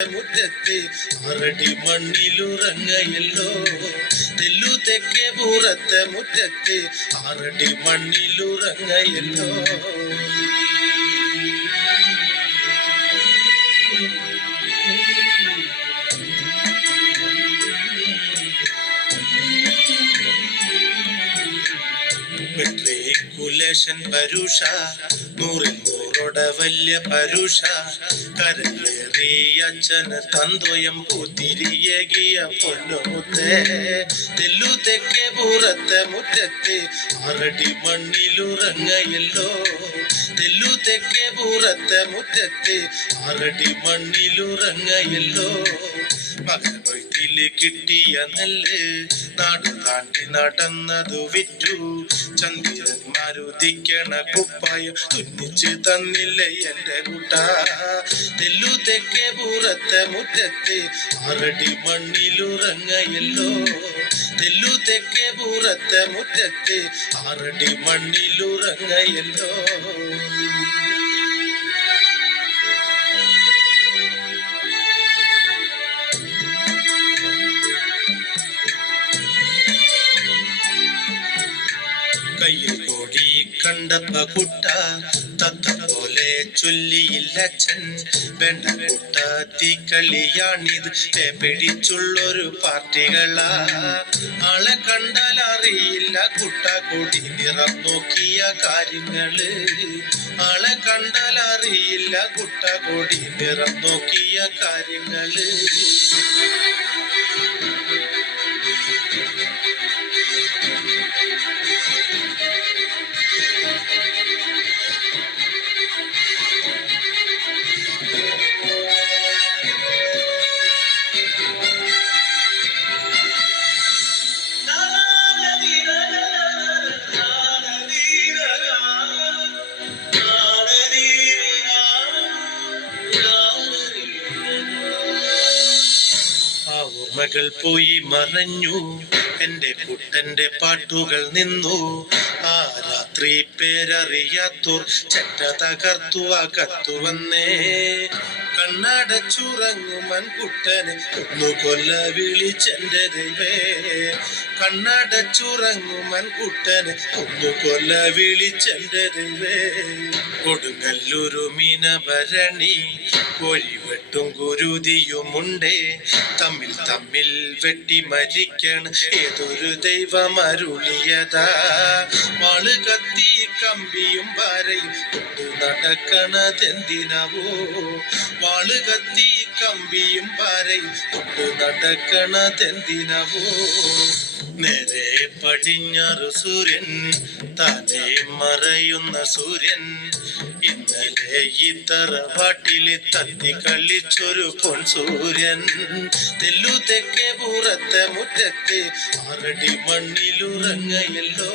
മുറ്റത്തെ ആറടി മണ്ണിലുറങ്ങയല്ലോ. തെല്ലു തെക്കേ പൂറത്തെ മുറ്റത്തെ ആറടി മണ്ണിലുറങ്ങയല്ലോ. മെട്രിക്കുലേഷൻ പരുഷ നൂറിൽ നൂറോടെ വലിയ പരുഷ കരയേറി അച്ഛന് തന്തോയം പൂത്തിരിയേകിയ പൊന്നുമുത്തേ. തെല്ലു തെക്കേ പൂറത്തെ മുറ്റത്തെ ആറടി മണ്ണിലുറങ്ങയല്ലോ. തെല്ലു തെക്കേ പൂറത്തെ മുറ്റത്തെ ആറടി മണ്ണിലുറങ്ങയല്ലോ. മകനൊയ്ത്തില് കിട്ടിയ നെല്ല് നാട് താണ്ടി നടന്നതു വിറ്റു. ചന്ദ്രന്മാരുദിക്കണ കുപ്പായം തുന്നിച്ച് തന്നില്ലേ എന്റെ കുട്ട. തെല്ലു തെക്കേ പൂറത്തെ മുറ്റത്തെ ആറടി മണ്ണിലുറങ്ങയല്ലോ. തെല്ലു തെക്കേ പൂറത്തെ മുറ്റത്തെ ആറടി മണ്ണിലുറങ്ങയല്ലോ. കയ്യിൽ കോടി കണ്ടപ്പ കുട്ട തത്ത പോലെ ചൊല്ലിയില്ലച്ഛൻ. വേണ്ട കുട്ട തീക്കളിയാണിത് പിടിച്ചുള്ളൊരു പാർട്ടികളാ. ആളെ കണ്ടാൽ അറിയില്ല കുട്ട കൊടി നിറം നോക്കിയ കാര്യങ്ങള്. ആളെ കണ്ടാൽ അറിയില്ല കുട്ട കൊടി നിറം നോക്കിയ കാര്യങ്ങള്. ഓർമ്മകൾ പോയി മറഞ്ഞു, എന്റെ കുട്ടന്റെ പാട്ടുകൾ നിന്നു. ആ രാത്രി പേരറിയാത്തോർ ചെറ്റ തകർത്തു അകത്തു വന്നേ. കണ്ണടച്ചുറങ്ങുമൻ കുട്ടനെ ഒന്നു കൊല്ല വിളിച്ചെന്റെ ദൈവേ. കണ്ണടച്ചുറങ്ങുമൻ കുട്ടനെ ഒന്നു കൊല്ല വിളിച്ചെന്റെ ദൈവേ. കൊടുങ്ങല്ലൂരു മീനഭരണി കോഴിവെട്ടും കുരുതിയുമുണ്ടേ. തമ്മിൽ തമ്മിൽ വെട്ടി മരിക്കണ ഏതൊരു ദൈവം അരുളിയതാ. വാള് കത്തി കമ്പിയും പാരയും കൊണ്ടു നടക്കണതെന്തിനവോ. വാള് കത്തി കമ്പിയും പാരയും കൊണ്ടു നടക്കണതെന്തിനവോ. നേരെ പടിഞ്ഞാറു സൂര്യൻ താനെ മറയുന്ന സൂര്യൻ. ഇന്നലെ ഈ തറവാട്ടിലെ തത്തി കളിച്ചൊരു പൊൻസൂര്യൻ. തെല്ലു തെക്കേ പൂറത്തെ മുറ്റത്തെ ആറടി മണ്ണിലുറങ്ങയല്ലോ.